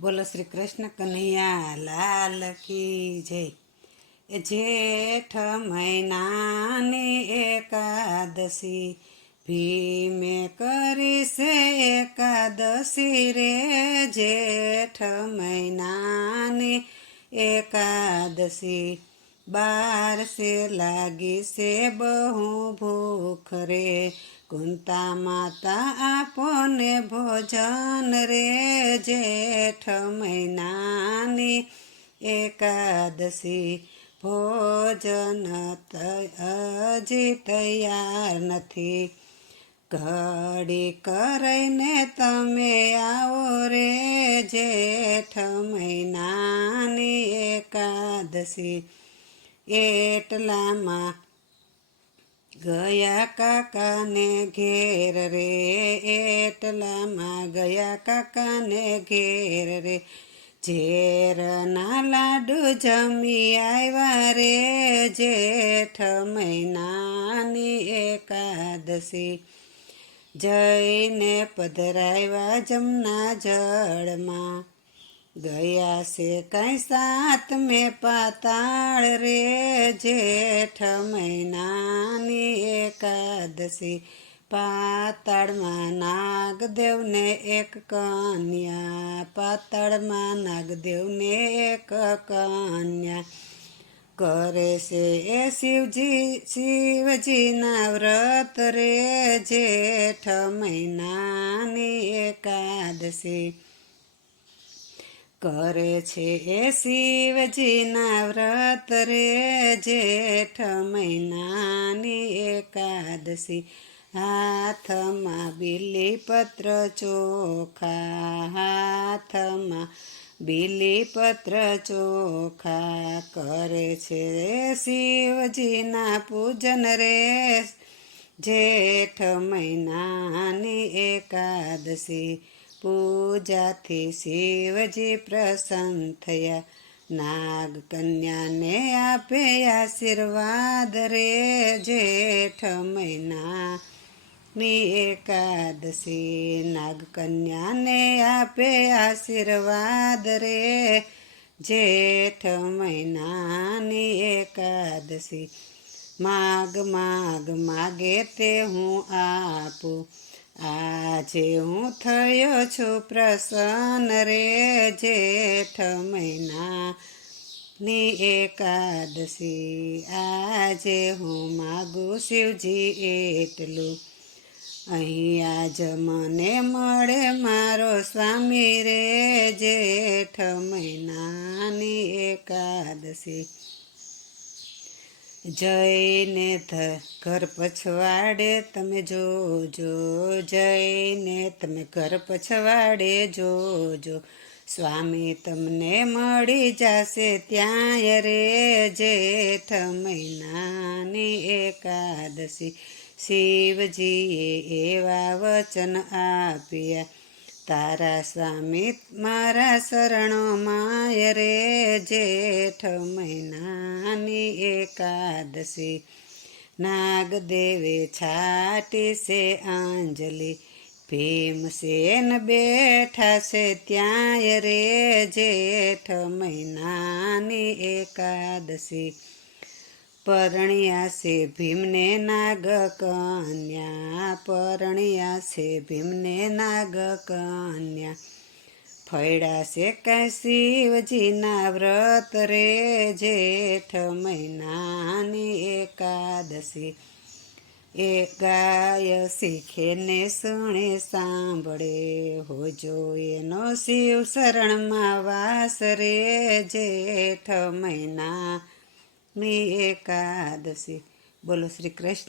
બોલો શ્રી કૃષ્ણ કનૈયા લાલ કી જય। એ જેઠ મહિનાની એકાદશી ભીમે કરી છે એકાદશી રે। જેઠ મહિનાની એકાદશી બાર સે લાગી છે બહુ ભૂખ રે। કુંતા માતા આપોને ભોજન રે। જેઠ મહિનાની એકાદશી ભોજન હજી તૈયાર નથી। ઘડી કરીને તમે આવો રે। જેઠ મહિનાની એકાદશી એટલામાં ગયા કાકાને ઘેર રે। એટલામાં ગયા કાકાને ઘેર રે। ઝેરના લાડુ જમી આવ્યા રે। જેઠ મહિનાની એકાદશી જઈને પધરાવ્યા જમના જળમાં। ગયા છે કાંઈ સાતમે પાતાળ રે। જેઠ મહિનાની એકાદશી પાતાળમાં નાગદેવને એક કન્યા। પાતાળમાં નાગદેવને એક કન્યા કરે છે એ શિવજીના વ્રત રે। જેઠ મહિનાની એકાદશી કરે છે એ શિવજીના વ્રત રે। જેઠ મહિનાની એકાદશી હાથમાં બીલીપત્ર ચોખા। હાથમાં બીલીપત્ર ચોખા કરે છે શિવજીના પૂજન રે। જેઠ મહિનાની એકાદશી પૂજાથી શિવજી પ્રસન્ન થયા। નાગ કન્યાને આપે આશીર્વાદ રે। જેઠ મહિનાની એકાદશી નાગ કન્યાને આપે આશીર્વાદ રે। જેઠ મહિનાની એકાદશી માગ માગ માગે તે હું આપું। આજે હું થયો છું પ્રસન્ન રે। જેઠ મહિનાની એકાદશી આજે હું માગું શિવજી એટલું। અહીંયા જ મને મળે મારો સ્વામી રે। જેઠ મહિનાની એકાદશી જઈને ઘર પછવાડે તમે જોજો। જઈને તમે ઘર પછવાડે જોજો। સ્વામી તમને મળી જશે ત્યાંય રે। જેઠ મહિનાની એકાદશી શિવજીએ એવા વચન આપ્યા। તારા સ્વામી મારા શરણોમાં રે। જેઠ મહિનાની એકાદશી નાગદેવે છાટી છે અંજલિ। ભીમસેન બેઠા છે ત્યાંય રે। જેઠ મહિનાની એકાદશી પરણ્યા છે ભીમને નાગ કન્યા। પરણ્યા છે ભીમને નાગ કન્યા ફળ્યા છે કાંઈ શિવજીના વ્રત રે। જેઠ મહિનાની એકાદશી એ ગાય શીખે ને સુણે સાંભળે હોજો એનો શિવ શરણમાં વાસ રે। જેઠ મહિનાની એકાદશી બોલો શ્રી કૃષ્ણ।